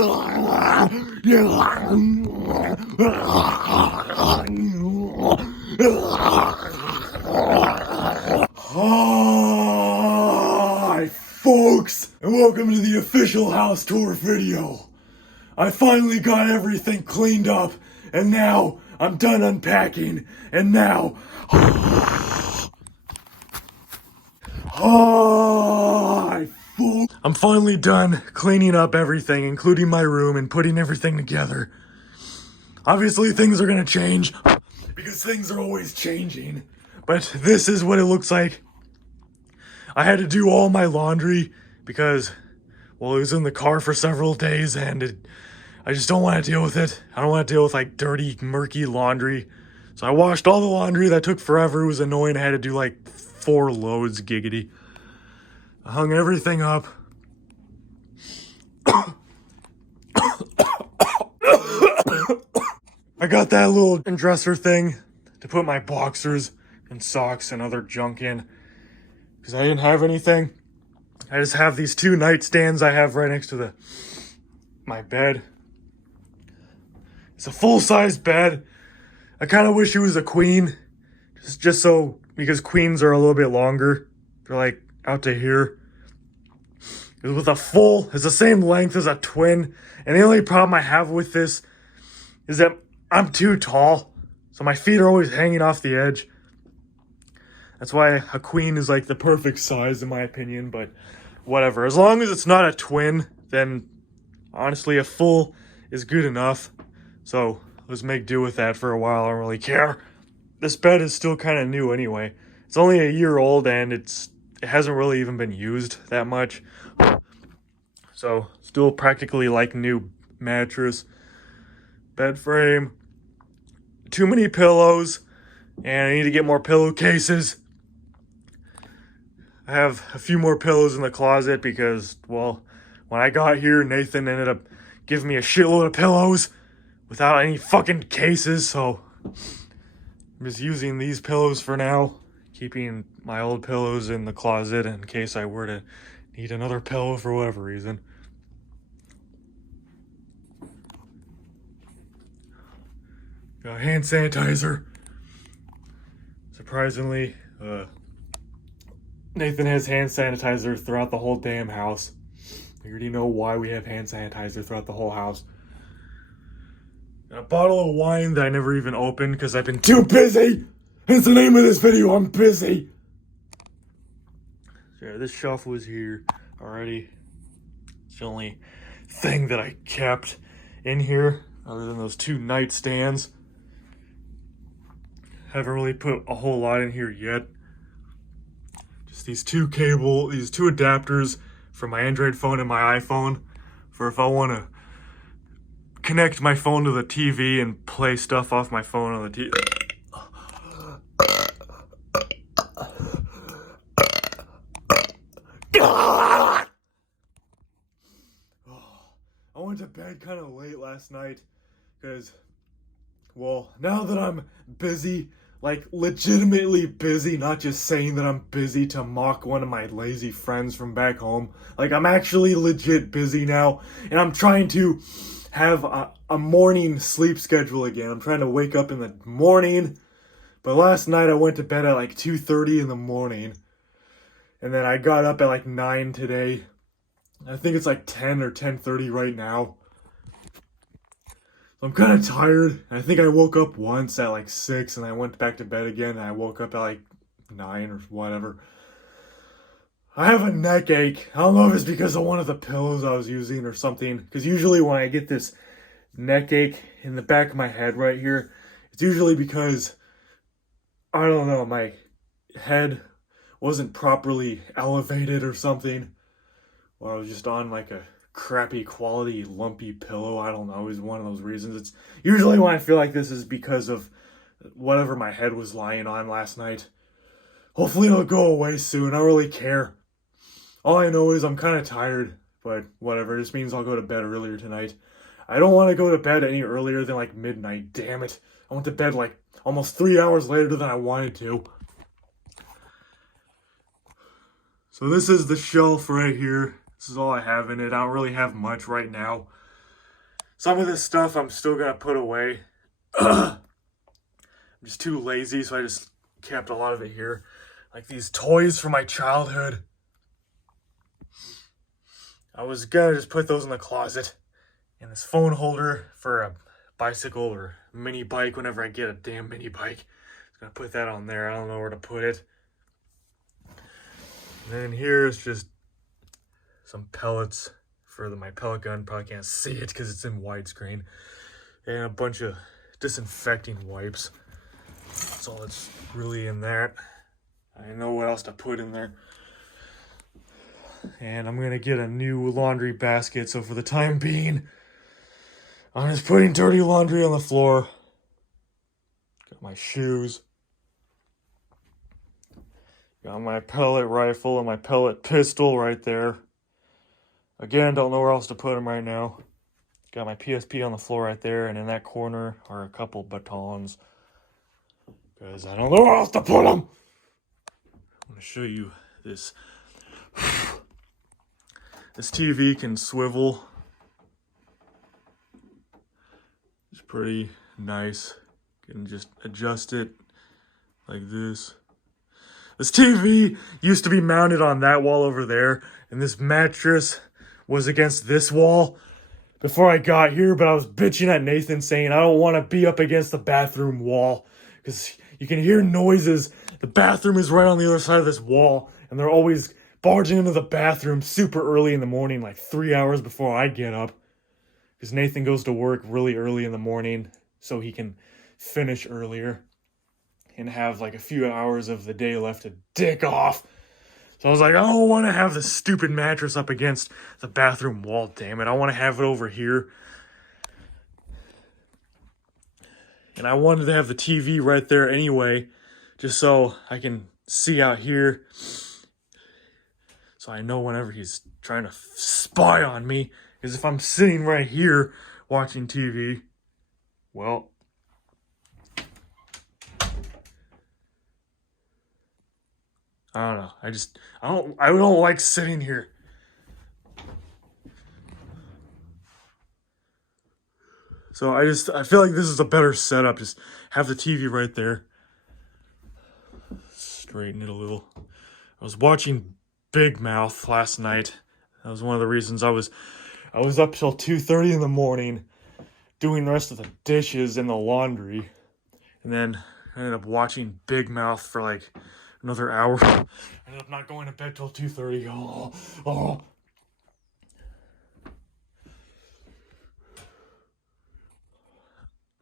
Hi, folks, and welcome to the official house tour video. I finally got everything cleaned up, and now I'm done unpacking, and now... Hi, folks. I'm finally done cleaning up everything, including my room, and putting everything together. Obviously, things are gonna change, because things are always changing. But this is what it looks like. I had to do all my laundry because, well, it was in the car for several days and I just don't want to deal with it. I don't want to deal with like dirty, murky laundry. So I washed all the laundry. That took forever. It was annoying. I had to do like 4 loads, giggity. I hung everything up. I got that little dresser thing to put my boxers and socks and other junk in because I didn't have anything. I just have these 2 nightstands I have right next to my bed. It's a full-size bed. I kind of wish it was a queen, just so, because queens are a little bit longer. They're like out to here. It's the same length as a twin. And the only problem I have with this is that I'm too tall. So my feet are always hanging off the edge. That's why a queen is like the perfect size in my opinion, but whatever. As long as it's not a twin, then honestly a full is good enough. So let's make do with that for a while. I don't really care. This bed is still kind of new anyway. It's only a year old and it hasn't really even been used that much. So still practically like new mattress, bed frame, too many pillows, and I need to get more pillowcases. I have a few more pillows in the closet because, well, when I got here, Nathan ended up giving me a shitload of pillows without any fucking cases, so I'm just using these pillows for now, keeping my old pillows in the closet in case I were to need another pillow for whatever reason. Got hand sanitizer. Surprisingly, Nathan has hand sanitizer throughout the whole damn house. I already know why we have hand sanitizer throughout the whole house. And a bottle of wine that I never even opened because I've been too busy. Hence the name of this video, I'm busy. So yeah, this shelf was here already. It's the only thing that I kept in here other than those 2 nightstands. Haven't really put a whole lot in here yet. Just these 2 adapters for my Android phone and my iPhone for if I want to connect my phone to the TV and play stuff off my phone on the TV. I went to bed kind of late last night because, well, now that I'm busy, like legitimately busy, not just saying that I'm busy to mock one of my lazy friends from back home. Like I'm actually legit busy now, and I'm trying to have a morning sleep schedule again. I'm trying to wake up in the morning, but last night I went to bed at like 2:30 in the morning, and then I got up at like 9 today. I think it's like 10 or 10:30 right now. So I'm kind of tired. I think I woke up once at like 6 and I went back to bed again and I woke up at like 9 or whatever. I have a neck ache. I don't know if it's because of one of the pillows I was using or something. Because usually when I get this neck ache in the back of my head right here, it's usually because, I don't know, my head wasn't properly elevated or something. Or I was just on like a crappy quality lumpy pillow. I don't know. It was one of those reasons. It's usually when I feel like this is because of whatever my head was lying on last night. Hopefully it'll go away soon. I don't really care. All I know is I'm kind of tired, but whatever. It just means I'll go to bed earlier tonight. I don't want to go to bed any earlier than like midnight. Damn it. I went to bed like almost 3 hours later than I wanted to. So this is the shelf right here. This is all I have in it. I don't really have much right now. Some of this stuff I'm still gonna put away. I'm just too lazy, so I just kept a lot of it here. Like these toys from my childhood. I was gonna just put those in the closet. And this phone holder for a bicycle or mini bike whenever I get a damn mini bike. I was gonna put that on there. I don't know where to put it. And then here's just some pellets for my pellet gun. Probably can't see it because it's in widescreen. And a bunch of disinfecting wipes. That's all that's really in that. I know what else to put in there. And I'm gonna get a new laundry basket, so for the time being, I'm just putting dirty laundry on the floor. Got my shoes. Got my pellet rifle and my pellet pistol right there. Again, don't know where else to put them right now. Got my PSP on the floor right there, and in that corner are a couple batons. Because I don't know where else to put them. I'm going to show you this. This TV can swivel. It's pretty nice. You can just adjust it like this. This TV used to be mounted on that wall over there, and this mattress was against this wall before I got here, but I was bitching at Nathan saying I don't want to be up against the bathroom wall because you can hear noises. The bathroom is right on the other side of this wall, and they're always barging into the bathroom super early in the morning, like 3 hours before I get up, because Nathan goes to work really early in the morning so he can finish earlier and have like a few hours of the day left to dick off. So I was like, I don't want to have this stupid mattress up against the bathroom wall, damn it. I want to have it over here. And I wanted to have the TV right there anyway, just so I can see out here. So I know whenever he's trying to spy on me, is if I'm sitting right here watching TV, well, I don't know. I don't like sitting here. So I feel like this is a better setup. Just have the TV right there. Straighten it a little. I was watching Big Mouth last night. That was one of the reasons I was up till 2:30 in the morning doing the rest of the dishes and the laundry. And then I ended up watching Big Mouth for like another hour. I ended up not going to bed till 2:30. Oh.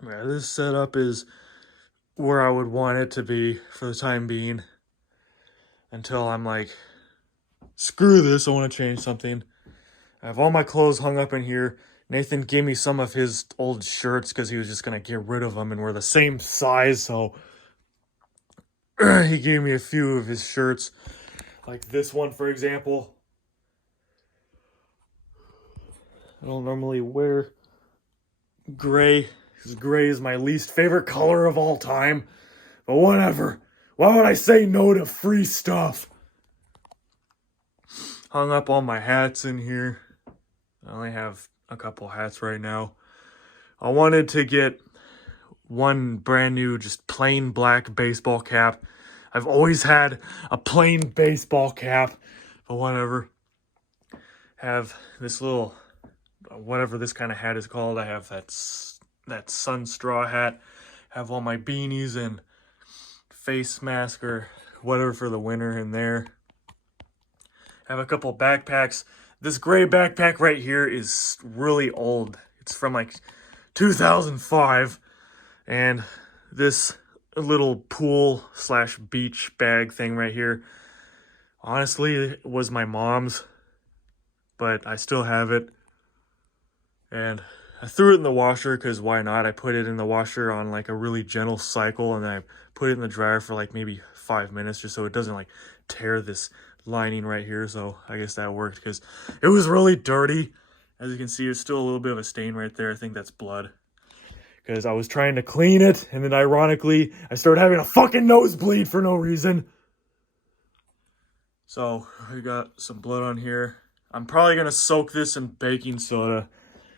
Yeah, this setup is where I would want it to be for the time being. Until I'm like, screw this, I want to change something. I have all my clothes hung up in here. Nathan gave me some of his old shirts because he was just going to get rid of them, and we're the same size, so he gave me a few of his shirts. Like this one, for example. I don't normally wear gray, because gray is my least favorite color of all time. But whatever. Why would I say no to free stuff? Hung up all my hats in here. I only have a couple hats right now. I wanted to get one brand new, just plain black baseball cap. I've always had a plain baseball cap, but whatever. Have this little, whatever this kind of hat is called. I have that sun straw hat. Have all my beanies and face mask or whatever for the winter in there. Have a couple backpacks. This gray backpack right here is really old. It's from like 2005. And this little pool / beach bag thing right here, honestly, it was my mom's, but I still have it. And I threw it in the washer because why not? I put it in the washer on like a really gentle cycle, and then I put it in the dryer for like maybe 5 minutes just so it doesn't like tear this lining right here. So I guess that worked because it was really dirty. As you can see, there's still a little bit of a stain right there. I think that's blood. Because I was trying to clean it, and then ironically, I started having a fucking nosebleed for no reason. So we got some blood on here. I'm probably going to soak this in baking soda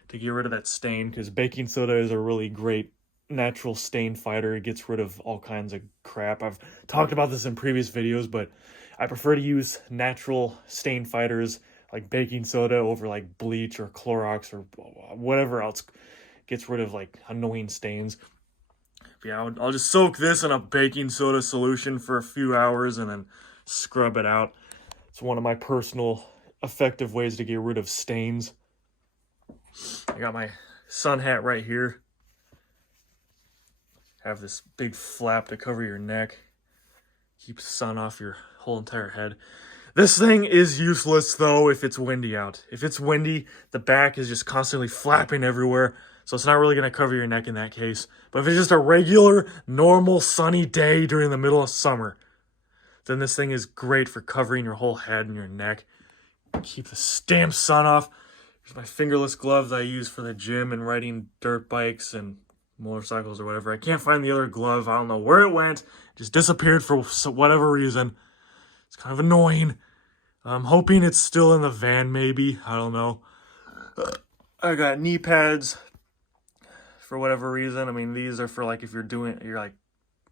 to get rid of that stain, because baking soda is a really great natural stain fighter. It gets rid of all kinds of crap. I've talked about this in previous videos, but I prefer to use natural stain fighters like baking soda over like bleach or Clorox or whatever else gets rid of like annoying stains. But yeah, I'll just soak this in a baking soda solution for a few hours and then scrub it out. It's one of my personal effective ways to get rid of stains. I got my sun hat right here. Have this big flap to cover your neck. Keeps the sun off your whole entire head. This thing is useless though if it's windy out. If it's windy, the back is just constantly flapping everywhere, so it's not really going to cover your neck in that case. But if it's just a regular, normal, sunny day during the middle of summer, then this thing is great for covering your whole head and your neck. Keep the damn sun off. Here's my fingerless gloves I use for the gym and riding dirt bikes and motorcycles or whatever. I can't find the other glove. I don't know where it went. It just disappeared for whatever reason. It's kind of annoying. I'm hoping it's still in the van, maybe. I don't know. I got knee pads for whatever reason. I mean, these are for like if you're like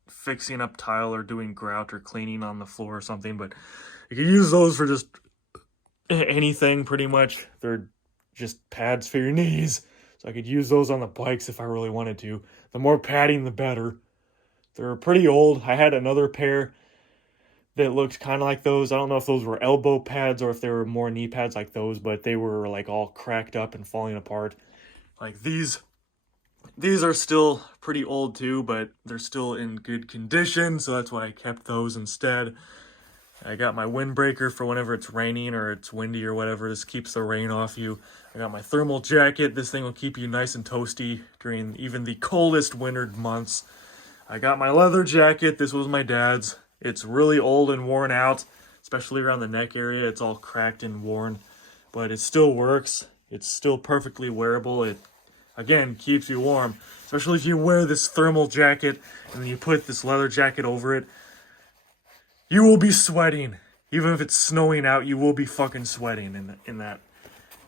fixing up tile or doing grout or cleaning on the floor or something, but you can use those for just anything pretty much. They're just pads for your knees. So I could use those on the bikes if I really wanted to. The more padding, the better. They're pretty old. I had another pair that looked kind of like those. I don't know if those were elbow pads or if they were more knee pads like those, but they were like all cracked up and falling apart. Like these are still pretty old too, but they're still in good condition, so that's why I kept those instead. I got my windbreaker for whenever it's raining or it's windy or whatever. This keeps the rain off you. I got my thermal jacket. This thing will keep you nice and toasty during even the coldest winter months. I got my leather jacket. This was my dad's. It's really old and worn out, especially around the neck area. It's all cracked and worn, but it still works. It's still perfectly wearable. It, again, keeps you warm, especially if you wear this thermal jacket and then you put this leather jacket over it. You will be sweating. Even if it's snowing out, you will be fucking sweating in that.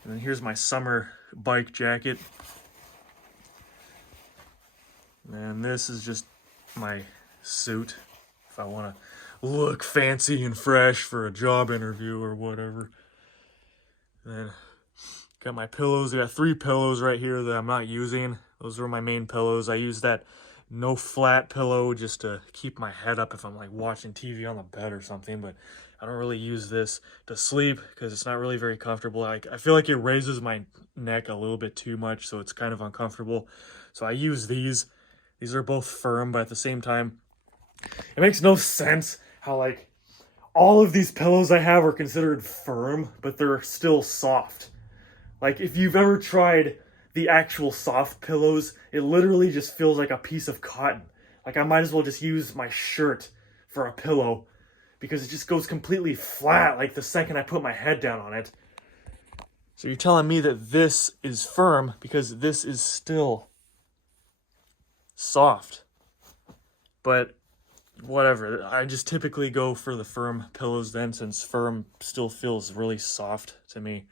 And then here's my summer bike jacket. And this is just my suit. If I want to look fancy and fresh for a job interview or whatever. And then got my pillows. I got 3 pillows right here that I'm not using. Those are my main pillows. I use that no flat pillow just to keep my head up if I'm like watching TV on the bed or something, but I don't really use this to sleep because it's not really very comfortable. I feel like it raises my neck a little bit too much, so it's kind of uncomfortable. So I use these. These are both firm, but at the same time, it makes no sense how like all of these pillows I have are considered firm, but they're still soft. Like if you've ever tried the actual soft pillows, it literally just feels like a piece of cotton. Like I might as well just use my shirt for a pillow because it just goes completely flat like the second I put my head down on it. So you're telling me that this is firm because this is still soft. But whatever, I just typically go for the firm pillows then, since firm still feels really soft to me.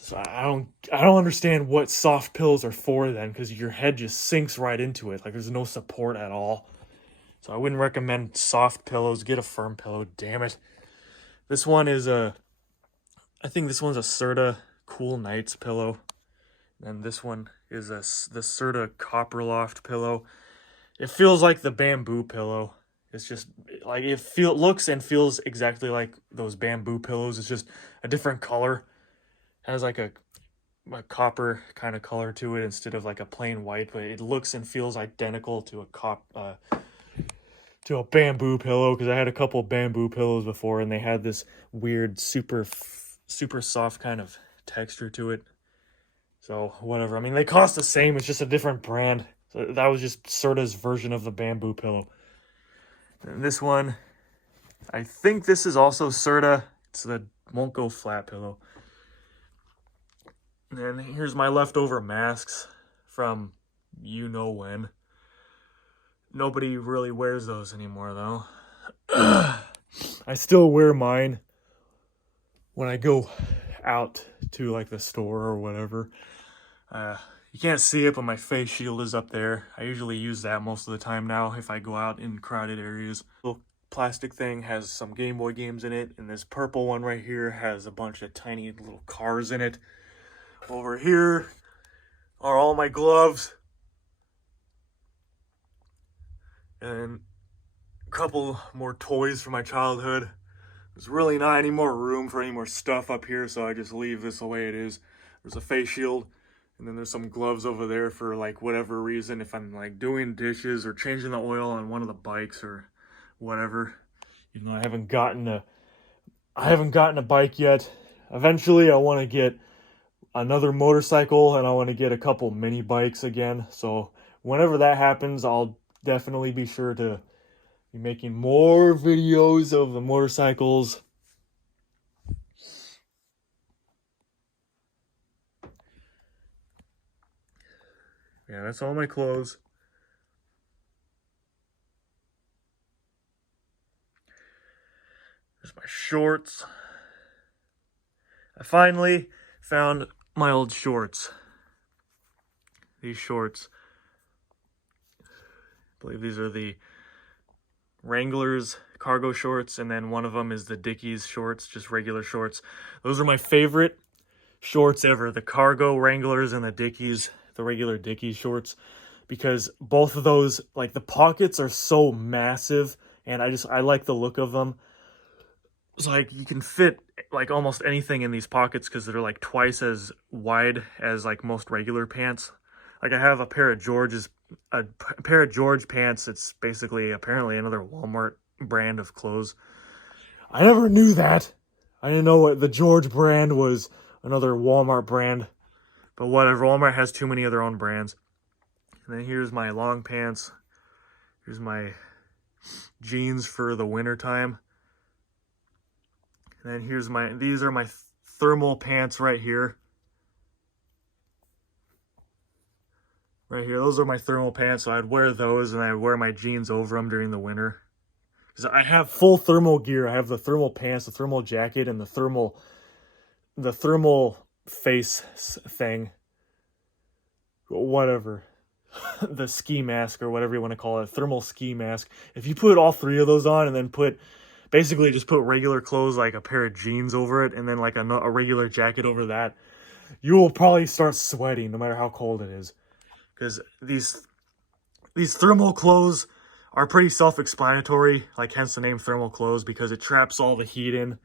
So I don't understand what soft pillows are for then, because your head just sinks right into it. Like there's no support at all. So I wouldn't recommend soft pillows. Get a firm pillow, damn it. This one is I think this one's a Serta Cool Nights pillow. And this one is the Serta Copper Loft pillow. It feels like the bamboo pillow. It's just like looks and feels exactly like those bamboo pillows. It's just a different color. It has like a copper kind of color to it instead of like a plain white, but it looks and feels identical to a bamboo pillow, because I had a couple bamboo pillows before and they had this weird super soft kind of texture to it. So whatever. I mean, they cost the same. It's just a different brand. So that was just Serta's version of the bamboo pillow. And this one, I think this is also Serta. It's the Won't Go Flat pillow. And then here's my leftover masks from you know when. Nobody really wears those anymore though. I still wear mine when I go out to like the store or whatever. You can't see it, but my face shield is up there. I usually use that most of the time now if I go out in crowded areas. Little plastic thing has some Game Boy games in it, and this purple one right here has a bunch of tiny little cars in it. Over here are all my gloves. And a couple more toys from my childhood. There's really not any more room for any more stuff up here, so I just leave this the way it is. There's a face shield, and then there's some gloves over there for like whatever reason, if I'm like doing dishes or changing the oil on one of the bikes or whatever. You know, I haven't gotten a bike yet. Eventually I want to get another motorcycle, and I want to get a couple mini bikes again. So whenever that happens, I'll definitely be sure to be making more videos of the motorcycles. Yeah, that's all my clothes. There's my shorts. I finally found my old shorts. These shorts. I believe these are the Wranglers cargo shorts, and then one of them is the Dickies shorts, just regular shorts. Those are my favorite shorts ever, the cargo Wranglers and the Dickies, the regular Dickies shorts, because both of those, like, the pockets are so massive, and I like the look of them. It's like you can fit like almost anything in these pockets because they're like twice as wide as like most regular pants. Like I have a pair of George pants. It's basically apparently another Walmart brand of clothes. I never knew that. I didn't know what the George brand was another Walmart brand. But whatever, Walmart has too many of their own brands. And then here's my long pants. Here's my jeans for the winter time. And then these are my thermal pants right here. Right here, those are my thermal pants, so I'd wear those and I'd wear my jeans over them during the winter. Because I have full thermal gear. I have the thermal pants, the thermal jacket, and the thermal face thing. Whatever. The ski mask or whatever you want to call it. Thermal ski mask. If you put all three of those on and then basically just put regular clothes like a pair of jeans over it and then like a regular jacket over that, you will probably start sweating no matter how cold it is. Because these thermal clothes are pretty self-explanatory, like hence the name thermal clothes, because it traps all the heat in.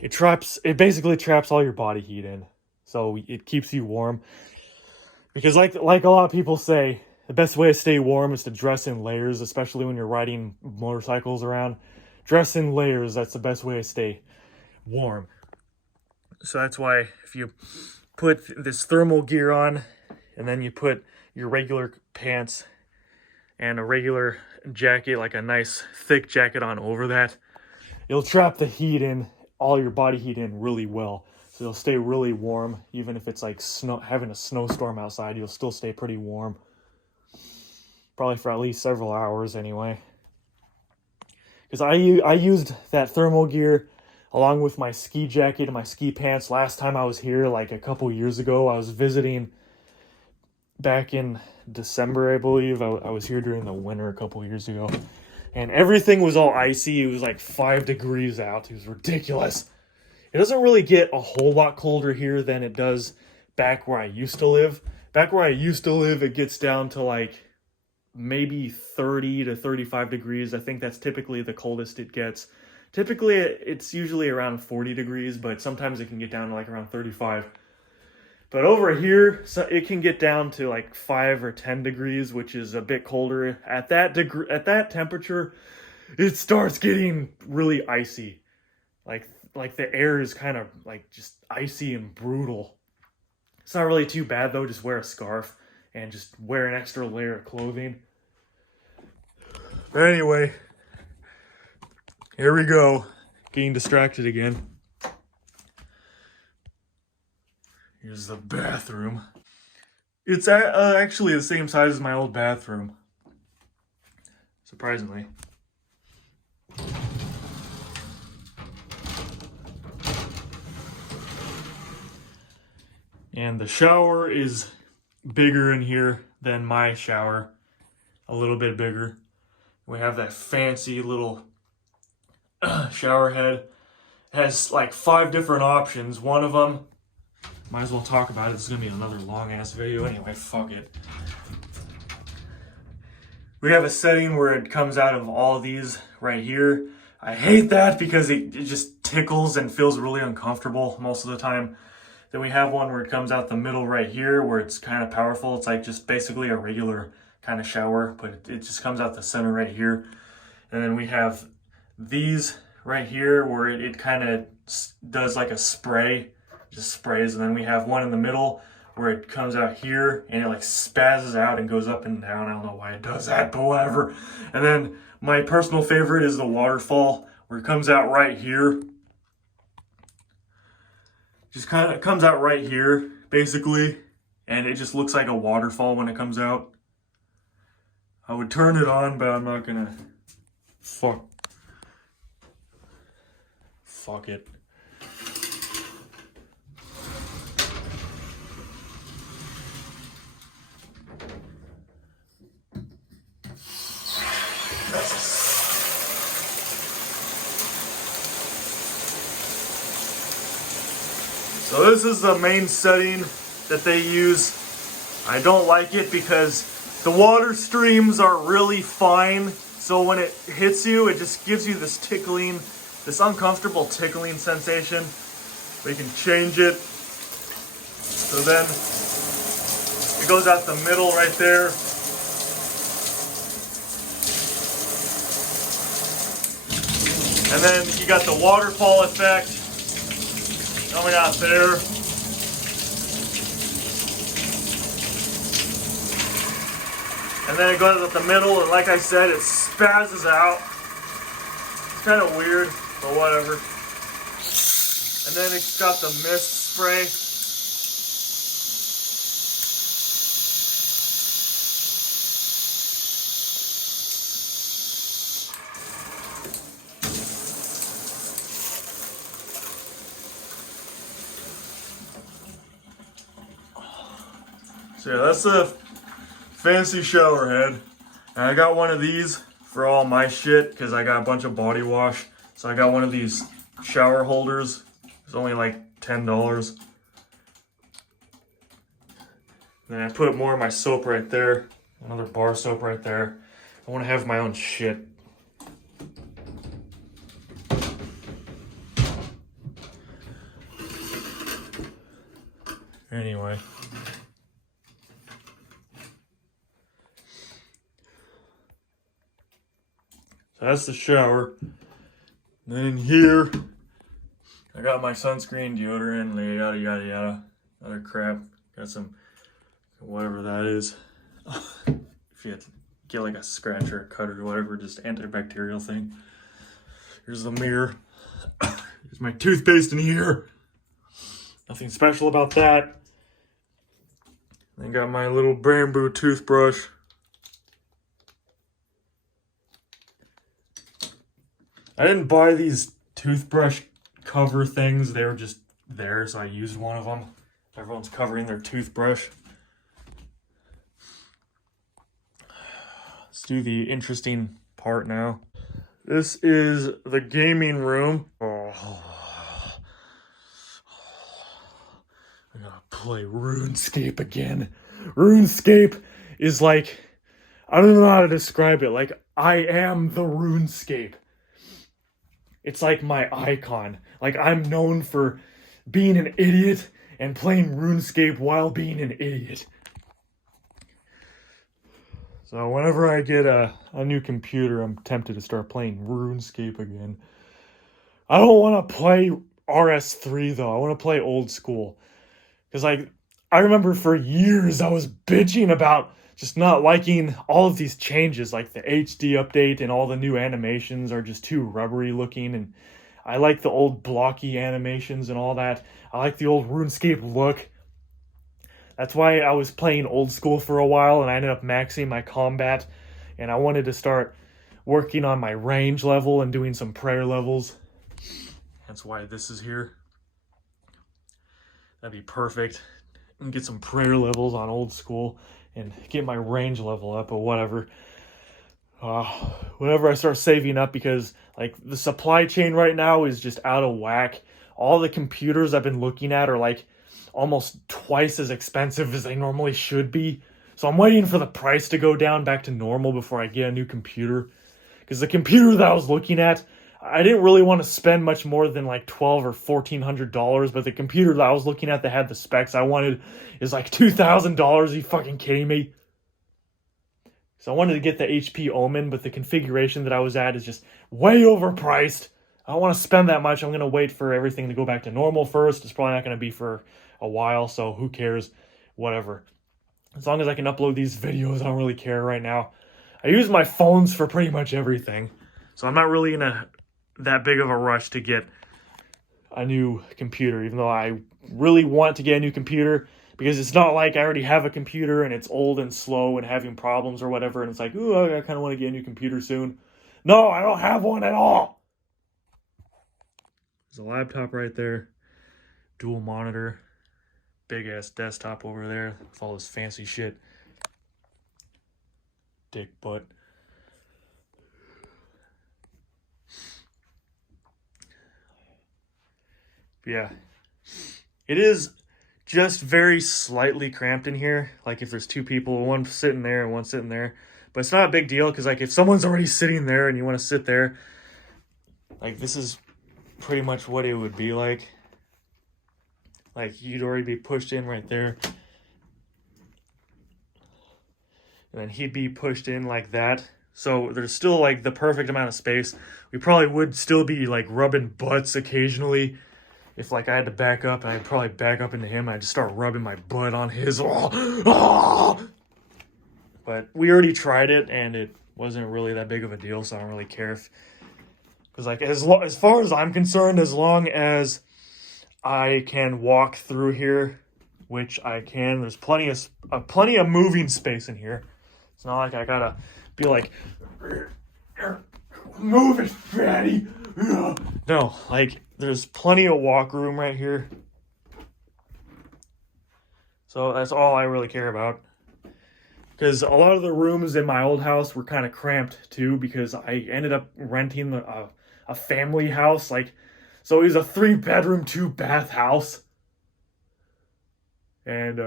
It basically traps all your body heat in. So it keeps you warm. Because like a lot of people say, the best way to stay warm is to dress in layers, especially when you're riding motorcycles around. Dress in layers, that's the best way to stay warm. So that's why if you put this thermal gear on, and then you put your regular pants and a regular jacket, like a nice thick jacket on over that, it'll trap the heat in, all your body heat in really well. So you'll stay really warm. Even if it's like having a snowstorm outside, you'll still stay pretty warm. Probably for at least several hours anyway. Because I used that thermal gear along with my ski jacket and my ski pants last time I was here, like a couple years ago. I was visiting back in December, I believe. I was here during the winter a couple years ago. And everything was all icy. It was like 5 degrees out. It was ridiculous. It doesn't really get a whole lot colder here than it does back where I used to live. Back where I used to live, it gets down to like maybe 30 to 35 degrees. I think that's typically the coldest it gets. Typically, it's usually around 40 degrees, but sometimes it can get down to like around 35. But over here, it can get down to like 5 or 10 degrees, which is a bit colder. At that temperature, it starts getting really icy. Like the air is kind of like just icy and brutal. It's not really too bad though. Just wear a scarf and just wear an extra layer of clothing. But anyway, here we go. Getting distracted again. Here's the bathroom. It's actually the same size as my old bathroom. Surprisingly. And the shower is bigger in here than my shower, a little bit bigger. We have that fancy little shower head. It has like 5 different options. One of them, might as well talk about it. This is gonna be another long ass video anyway, fuck it. We have a setting where it comes out of all of these right here. I hate that because it just tickles and feels really uncomfortable most of the time. Then we have one where it comes out the middle right here where it's kind of powerful. It's like just basically a regular kind of shower, but it just comes out the center right here. And then we have these right here where it kind of does like a spray, just sprays. And then we have one in the middle where it comes out here and it like spazzes out and goes up and down. I don't know why it does that, but whatever. And then my personal favorite is the waterfall where it comes out right here. Just kind of comes out right here, basically, and it just looks like a waterfall when it comes out. I would turn it on, but I'm not gonna. Fuck it. So this is the main setting that they use. I don't like it because the water streams are really fine. So when it hits you, it just gives you this tickling, this uncomfortable tickling sensation. We can change it. So then it goes out the middle right there. And then you got the waterfall effect coming out there. And then it goes up the middle, and like I said, it spazzes out. It's kind of weird, but whatever. And then it's got the mist spray. So yeah, that's the fancy shower head. And I got one of these for all my shit because I got a bunch of body wash. So I got one of these shower holders. It's only like $10. Then I put more of my soap right there. Another bar soap right there. I want to have my own shit. Anyway. So that's the shower. Then in here, I got my sunscreen, deodorant, yada yada yada. Other crap. Got some, whatever that is. If you have to get like a scratch or a cut or whatever, just antibacterial thing. Here's the mirror. Here's my toothpaste in here. Nothing special about that. Then got my little bamboo toothbrush. I didn't buy these toothbrush cover things. They were just there, so I used one of them. Everyone's covering their toothbrush. Let's do the interesting part now. This is the gaming room. Oh, I gotta play RuneScape again. RuneScape is like, I don't know how to describe it. Like, I am the RuneScape. It's like my icon. Like, I'm known for being an idiot and playing RuneScape while being an idiot. So whenever I get a new computer, I'm tempted to start playing RuneScape again. I don't want to play RS3 though. I want to play old school. Because like, I remember for years I was bitching about just not liking all of these changes, like the HD update and all the new animations are just too rubbery looking, and I like the old blocky animations and all that. I like the old RuneScape look. That's why I was playing old school for a while, and I ended up maxing my combat, and I wanted to start working on my range level and doing some prayer levels. That's why this is here. That'd be perfect. and get some prayer levels on old school and get my range level up or whatever. Whenever I start saving up, because like the supply chain right now is just out of whack. All the computers I've been looking at are like almost twice as expensive as they normally should be. So I'm waiting for the price to go down back to normal before I get a new computer. Because the computer that I was looking at, I didn't really want to spend much more than like $1,200 or $1,400, but the computer that I was looking at that had the specs I wanted is like $2,000. Are you fucking kidding me? So I wanted to get the HP Omen, but the configuration that I was at is just way overpriced. I don't want to spend that much. I'm going to wait for everything to go back to normal first. It's probably not going to be for a while, so who cares? Whatever. As long as I can upload these videos, I don't really care right now. I use my phones for pretty much everything, so I'm not really in that big of a rush to get a new computer, even though I really want to get a new computer, because it's not like I already have a computer and it's old and slow and having problems or whatever, and it's like, ooh, I kind of want to get a new computer soon. No, I don't have one at all. There's a laptop right there, dual monitor, big ass desktop over there with all this fancy shit. Dick butt. Yeah. It is just very slightly cramped in here. Like if there's two people, one sitting there and one sitting there. But it's not a big deal, because like if someone's already sitting there and you want to sit there, like this is pretty much what it would be like. Like you'd already be pushed in right there. And then he'd be pushed in like that. So there's still like the perfect amount of space. We probably would still be like rubbing butts occasionally. If like I had to back up, and I'd probably back up into him, and I'd just start rubbing my butt on his. But we already tried it, and it wasn't really that big of a deal, so I don't really care if, because like as far as I'm concerned, as long as I can walk through here, which I can, there's plenty of moving space in here. It's not like I gotta be like, move it, fatty. No, like there's plenty of walk room right here. So that's all I really care about. Because a lot of the rooms in my old house were kind of cramped too, because I ended up renting a family house. Like, so it was a 3-bedroom, 2-bath house. And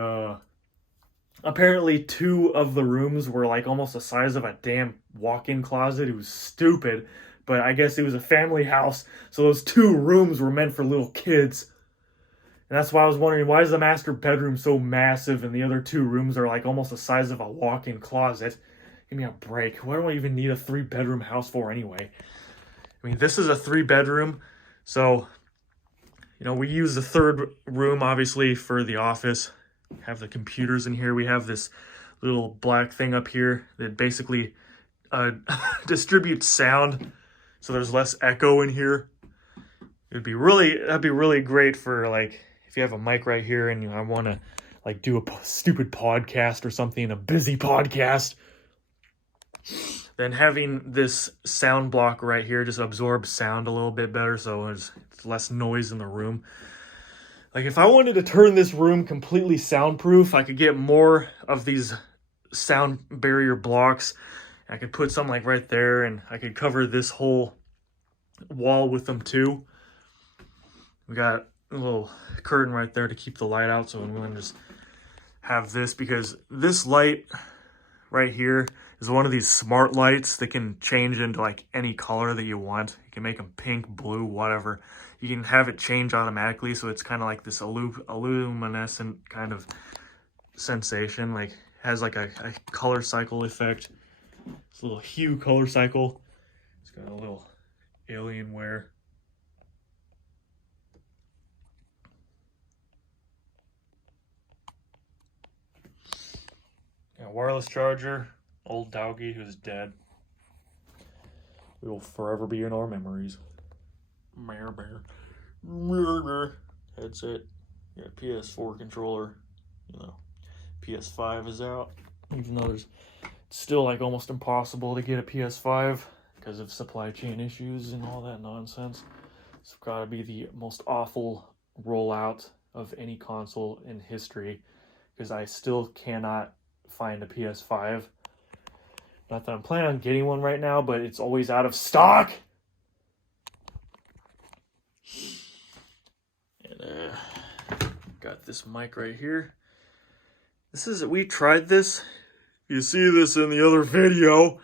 apparently 2 of the rooms were like almost the size of a damn walk-in closet. It was stupid. But I guess it was a family house, so those 2 rooms were meant for little kids. And that's why I was wondering, why is the master bedroom so massive and the other 2 rooms are like almost the size of a walk-in closet? Give me a break. What do I even need a 3-bedroom house for anyway? I mean, this is a 3-bedroom, so, you know, we use the 3rd room, obviously, for the office. Have the computers in here. We have this little black thing up here that basically distributes sound, so there's less echo in here. That'd be really great for like if you have a mic right here and I want to like do a stupid podcast or something, a busy podcast. Then having this sound block right here just absorbs sound a little bit better, so there's less noise in the room. Like if I wanted to turn this room completely soundproof, I could get more of these sound barrier blocks. I could put some like right there, and I could cover this whole wall with them too. We got a little curtain right there to keep the light out, so I'm going to just have this, because this light right here is one of these smart lights that can change into like any color that you want. You can make them pink, blue, whatever. You can have it change automatically, so it's kind of like this luminescent kind of sensation. Like has like a color cycle effect. It's a little hue color cycle. It's got a little Alienware. Got a wireless charger. Old Doggy, who's dead. We will forever be in our memories. Bear. Headset. Yeah, PS4 controller. You know, PS5 is out. Even though it's still like almost impossible to get a PS5 because of supply chain issues and all that nonsense. It's got to be the most awful rollout of any console in history. because I still cannot find a PS5. Not that I'm planning on getting one right now, but it's always out of stock. And got this mic right here. We tried this. You see this in the other video.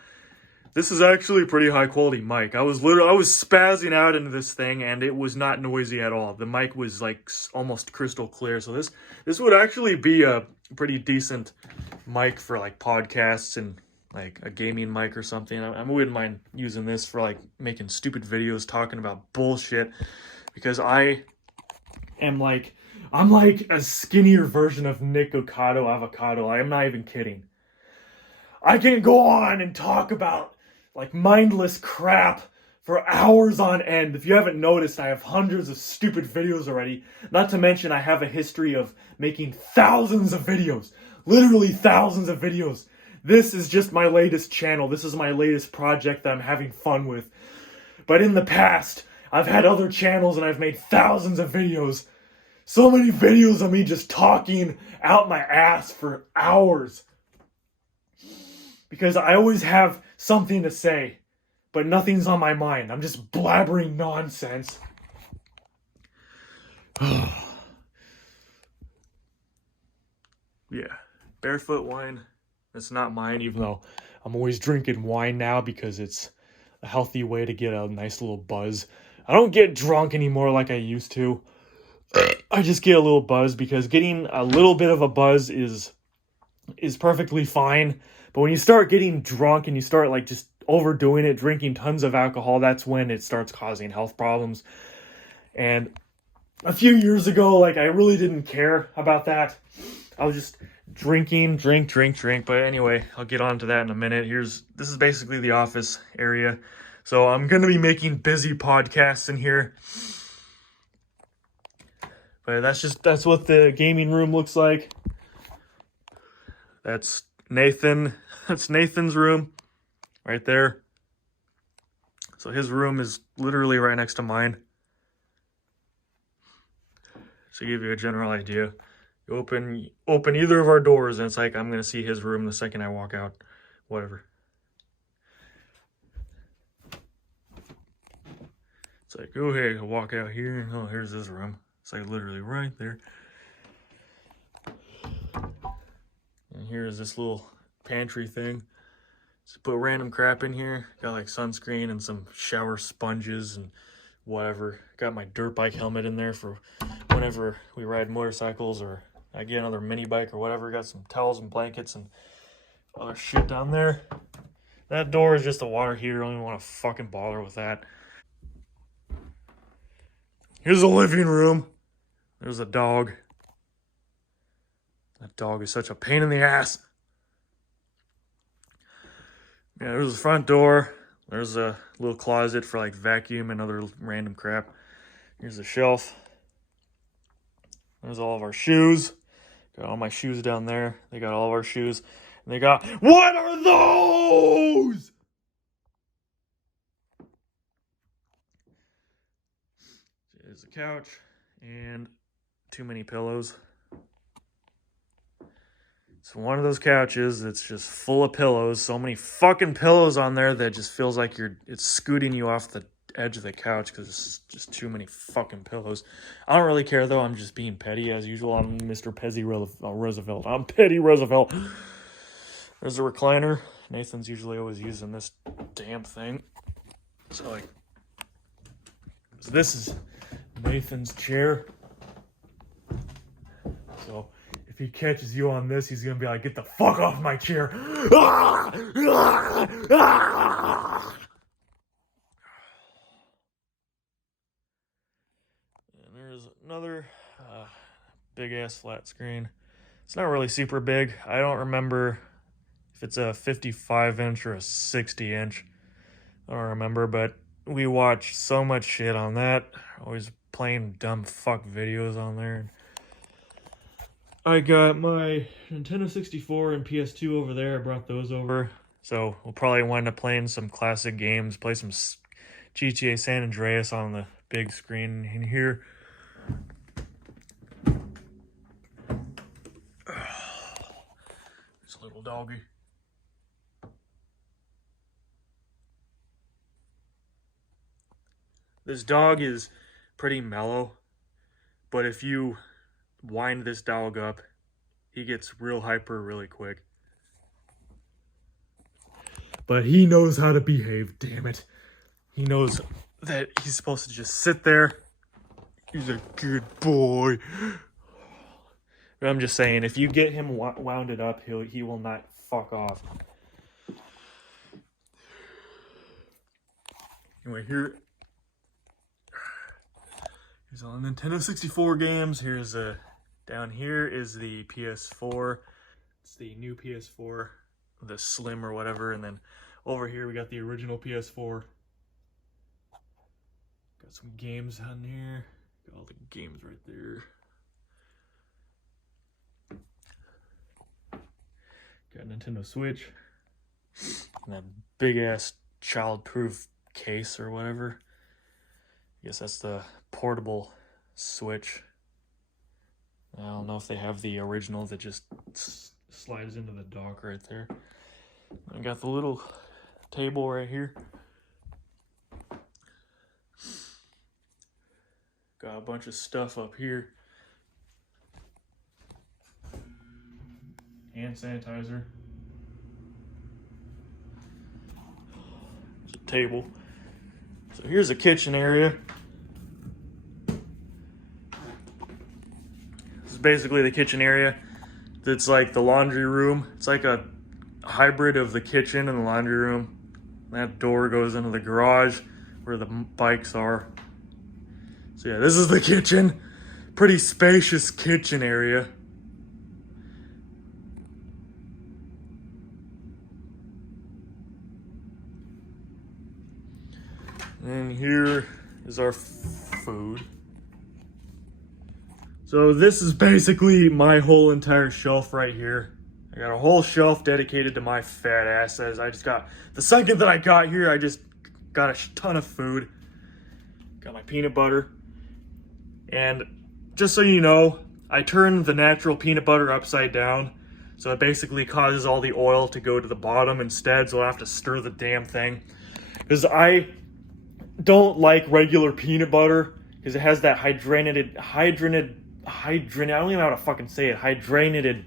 This is actually a pretty high quality mic. I was spazzing out into this thing and it was not noisy at all. The mic was like almost crystal clear. So this would actually be a pretty decent mic for like podcasts and like a gaming mic or something. I wouldn't mind using this for like making stupid videos talking about bullshit, because I'm like a skinnier version of Nick Avocado. I am not even kidding. I can go on and talk about like mindless crap for hours on end. If you haven't noticed, I have hundreds of stupid videos already. Not to mention I have a history of making thousands of videos. Literally thousands of videos. This is just my latest channel. This is my latest project that I'm having fun with. But in the past, I've had other channels and I've made thousands of videos. So many videos of me just talking out my ass for hours. Because I always have something to say, but nothing's on my mind. I'm just blabbering nonsense. Yeah. Barefoot wine. It's not mine, even though I'm always drinking wine now because it's a healthy way to get a nice little buzz. I don't get drunk anymore like I used to. I just get a little buzz, because getting a little bit of a buzz is perfectly fine. But when you start getting drunk and you start like just overdoing it, drinking tons of alcohol, that's when it starts causing health problems. And a few years ago, like I really didn't care about that. I was just drinking, drink. But anyway, I'll get on to that in a minute. This is basically the office area. So I'm going to be making busy podcasts in here. But that's what the gaming room looks like. That's Nathan's room right there. So his room is literally right next to mine. So to give you a general idea, you open either of our doors and it's like I'm going to see his room the second I walk out. Whatever. It's like, oh, hey, I walk out here and oh, here's his room. It's like literally right there. And here's this little pantry thing. Just put random crap in here. Got like sunscreen and some shower sponges and whatever. Got my dirt bike helmet in there for whenever we ride motorcycles or I get another mini bike or whatever. Got some towels and blankets and other shit down there. That door is just a water heater. I don't even want to fucking bother with that. Here's the living room. There's a dog. That dog is such a pain in the ass. Yeah, there's the front door. There's a little closet for like vacuum and other random crap. Here's the shelf. There's all of our shoes. Got all my shoes down there. They got all of our shoes. And they got, what are those? There's a couch and too many pillows. It's one of those couches that's just full of pillows. So many fucking pillows on there that just feels like it's scooting you off the edge of the couch because it's just too many fucking pillows. I don't really care though. I'm just being petty as usual. I'm Mr. Pezzy Roosevelt. I'm Petty Roosevelt. There's a recliner. Nathan's usually always using this damn thing. So this is Nathan's chair. So if he catches you on this, he's gonna be like, get the fuck off my chair. And there's another big ass flat screen. It's not really super big. I don't remember if it's a 55 inch or a 60 inch. I don't remember, but we watch so much shit on that. Always playing dumb fuck videos on there. I got my Nintendo 64 and PS2 over there. I brought those over. So we'll probably wind up playing some classic games. Play some GTA San Andreas on the big screen in here. Nice little doggy. This dog is pretty mellow, but if you wind this dog up, he gets real hyper really quick. But he knows how to behave, damn it. He knows that he's supposed to just sit there. He's a good boy. But I'm just saying, if you get him wounded up, he will not fuck off. Anyway, here's all the Nintendo 64 games. Here's down here is the PS4. It's the new PS4, the Slim or whatever, and then over here we got the original PS4. Got some games on here. Got all the games right there. Got Nintendo Switch. And that big ass child-proof case or whatever. I guess that's the portable Switch. I don't know if they have the original that just slides into the dock right there. I got the little table right here. Got a bunch of stuff up here. Hand sanitizer. There's a table. So here's a kitchen area. This is basically the kitchen area. It's like the laundry room. It's like a hybrid of the kitchen and the laundry room. That door goes into the garage where the bikes are. So yeah, this is the kitchen. Pretty spacious kitchen area. And here is our food. So this is basically my whole entire shelf right here. I got a whole shelf dedicated to my fat ass. I just got, the second that I got here, I just got a ton of food. Got my peanut butter. And just so you know, I turned the natural peanut butter upside down. So it basically causes all the oil to go to the bottom instead. So I have to stir the damn thing. Because I don't like regular peanut butter because it has that hydrogenated, I don't even know how to fucking say it, hydrogenated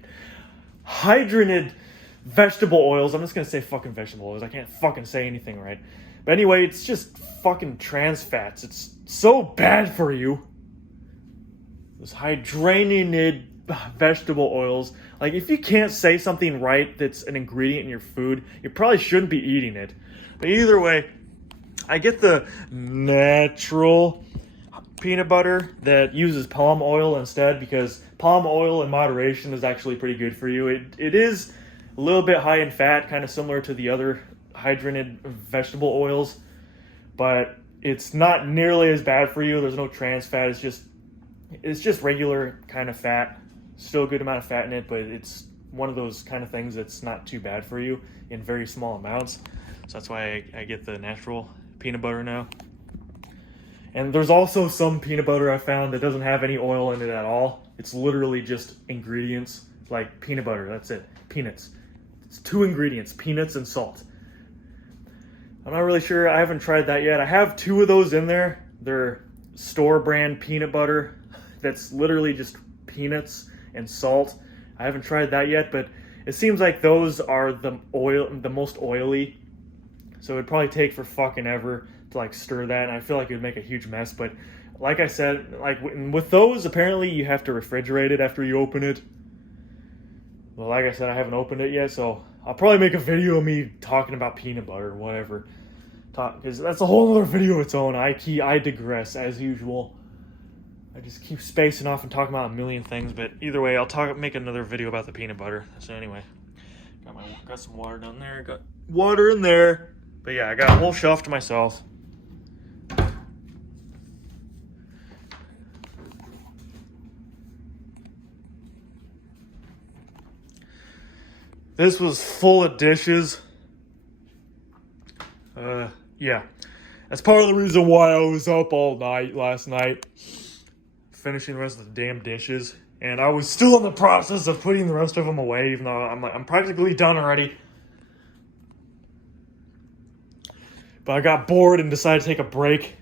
vegetable oils. I'm just gonna say fucking vegetable oils. I can't fucking say anything right. But anyway, it's just fucking trans fats. It's so bad for you. Those hydrogenated vegetable oils. Like, if you can't say something right that's an ingredient in your food, you probably shouldn't be eating it. But either way, I get the natural peanut butter that uses palm oil instead, because palm oil in moderation is actually pretty good for you. It is a little bit high in fat, kind of similar to the other hydrogenated vegetable oils, but it's not nearly as bad for you. There's no trans fat. It's just regular kind of fat. Still a good amount of fat in it, but it's one of those kind of things that's not too bad for you in very small amounts. So that's why I get the natural peanut butter now. And there's also some peanut butter I found that doesn't have any oil in it at all. It's literally just ingredients, like peanut butter, that's it, peanuts. It's 2 ingredients, peanuts and salt. I'm not really sure, I haven't tried that yet. I have 2 of those in there. They're store brand peanut butter that's literally just peanuts and salt. I haven't tried that yet, but it seems like those are the most oily. So it'd probably take for fucking ever to like stir that, and I feel like it would make a huge mess. But like I said, like with those, apparently you have to refrigerate it after you open it. Well, like I said, I haven't opened it yet, so I'll probably make a video of me talking about peanut butter or whatever. Because that's a whole other video of its own. I digress as usual. I just keep spacing off and talking about a million things, but either way, I'll make another video about the peanut butter. So anyway, got some water down there, got water in there. But yeah, I got a whole shelf to myself. This was full of dishes. Yeah. That's part of the reason why I was up all night last night, finishing the rest of the damn dishes. And I was still in the process of putting the rest of them away, even though I'm practically done already. But I got bored and decided to take a break.